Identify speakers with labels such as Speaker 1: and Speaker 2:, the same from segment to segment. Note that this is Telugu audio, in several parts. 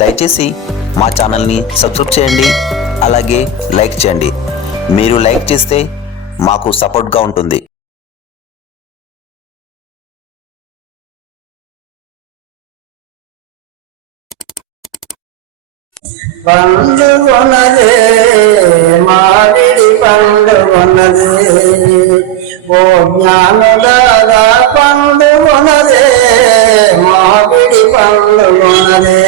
Speaker 1: దయచేసి మా ఛానల్ని సబ్స్క్రైబ్ చేయండి అలాగే లైక్ చేయండి. మీరు లైక్ చేస్తే మాకు సపోర్ట్గా ఉంటుంది.
Speaker 2: పండుగొనదే మామిడి పండుగొనదే ఓ జ్ఞానులాగా పండుగొనదే మామిడి పండుగొనదే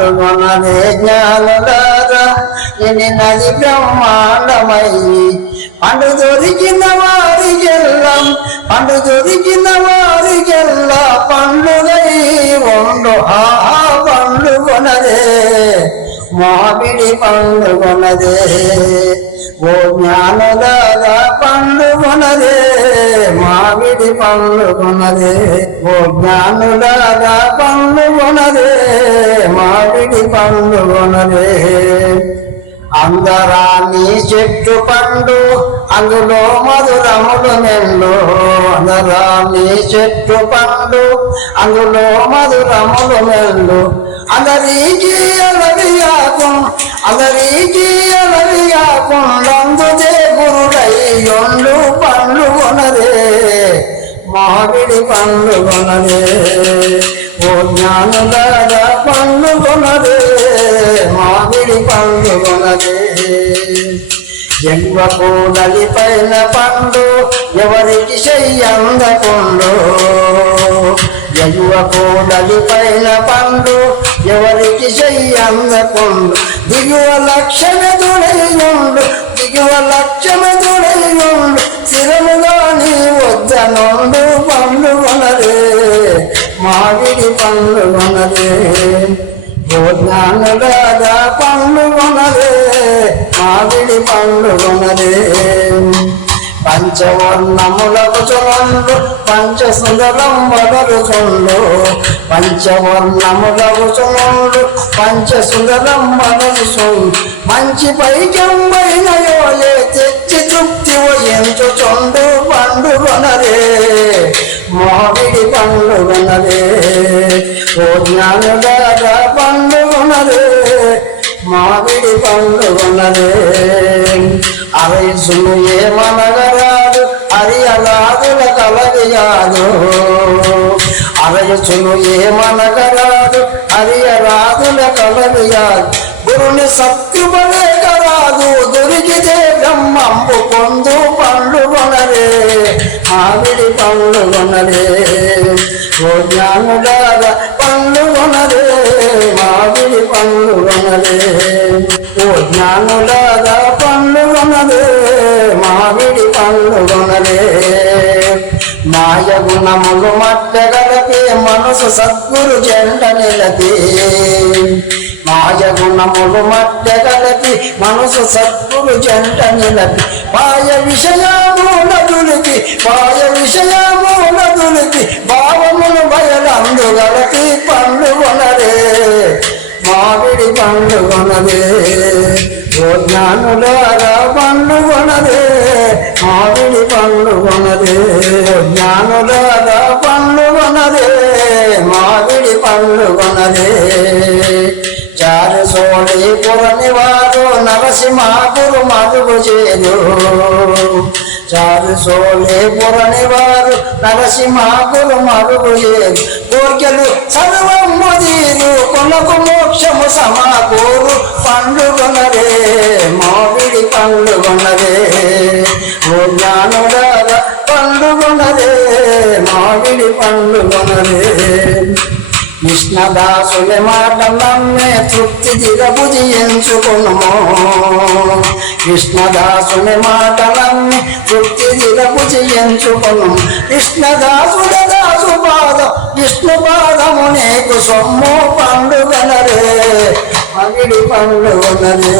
Speaker 2: పండుగొనదే జ్ఞానులాగా ఇది నది బ్రహ్మాండమయ్యి. పండు దొరికిన వారి వారికెల్లం పండు దొరికిన వారి వారికెల్లా పండుగై ఉండు. ఆహా పండుగొనదే మామిడి పండు కొనదే. ఓ జ్ఞానులాగా పండు మామిడి పండుగొనదే ఓ జ్ఞానులాగా పండుగొనదే మామిడి పండుగొనదే అందరాన్ని చెట్టు పండు అందులో మధురములు నెల్లు అందరాన్ని చెట్టు పండు అందులో మధురములు నెల్లు అందరికీ అలవియాకం అందరికి అలవియాకం నందుదే గురుడయ్యొండు కొనదే మామిడి పండ్లు కొనదే ఓ జ్ఞానులాగా పండ్లు కొనదే మామిడి పండ్లు కొనదే జన్మకు పైన పండు ఎవరికి చెయ్యందకుండు జన్మకు పైన పండు ఎవరికి చెయ్యందకుండు దిగువ లక్షణ లక్షణదుడైయుండు దిగువ లక్షణదుడైయుండు స్థిరముగా స్థిరమ వద్దనుండు పండు కొనదే మామిడి పండు కొనదే ఓ జ్ఞానులాగా పండు కొనదే మామిడి పండు కొనదే పంచవర్ణములకు చుండు పంచసుందరం సుందరం మొదలుచుండు పంచవర్ణములకు చుండు పంచసుందరం సుందరం మొదలుచుండు మంచి పైకంబైనయోలే తెచ్చి తృప్తి ఎంచుచుండు పండు మామిడి పండు కొనదే ఓ జ్ఞానులాగా పండు కొనదే మామిడి పండు కొనదే అరయసులు ఏమనగరాదు అది అలాదుల కలగయాదు. అరయసులు ఏమనగరాదు అది అలాదుల కలగయాదు. గురుని సత్యుబలే రాదు దొరికితే బ్రహ్మంబు పొందు. మామిడి పండు కొనరే ఓ జ్ఞానులాగా పండు ఉన్నదే మామిడి పండు ఉన్నదే ఓ జ్ఞానులాగా పండు ఉన్నదే మామిడి పండు ఉన్నదే మాయ గుణములు మట్టగలకే మనసు సద్గురు జంట నిలదే మాయ గుణములు మట్టగలపి మనసు సద్గురు జంట నిలపి పాయ విషయముల దులిపి పాయ విషయముల దులిపి భావములు బయలందు గలపి పండు కొనరే. మామిడి పండు కొనదే ఓ జ్ఞానులారా పండు కొనదే మామిడి పండు కొనదే జ్ఞానులారా పండు కొనదే మామిడి పండు కొనదే చారు సోళి పురని వారు మధుగు చేరు చారు సోళి పురని వారు నరసింహాపురు మధుగు చేరు కోర్కెలు సర్వము తీరు కొనకు మోక్షము సమాకూరు పండు కొనరే మామిడి పండు కొనరే ఓ జ్ఞానులారా పండు మామిడి పండు కృష్ణదాసుని మాట నమ్మే తృప్తి దిగబుది ఎంచుకున్నాము కృష్ణదాసుని మాట నమ్మి తృప్తి దిగబుది ఎంచుకున్నాము కృష్ణదాసుడ దాసు పాదం విష్ణు పాదము నీకు సొమ్ము పండుగనరే మగిడి పండుగనరే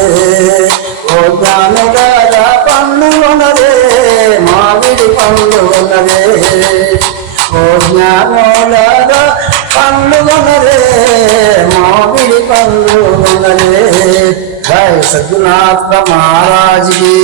Speaker 2: ఓ జ్ఞానుగారా పండుగనరే మామిడి పండుగనరే ఓ జ్ఞానులారా పండుగనరే మామిడి పండుగనరే జై సద్గునాథ మహారాజ్కి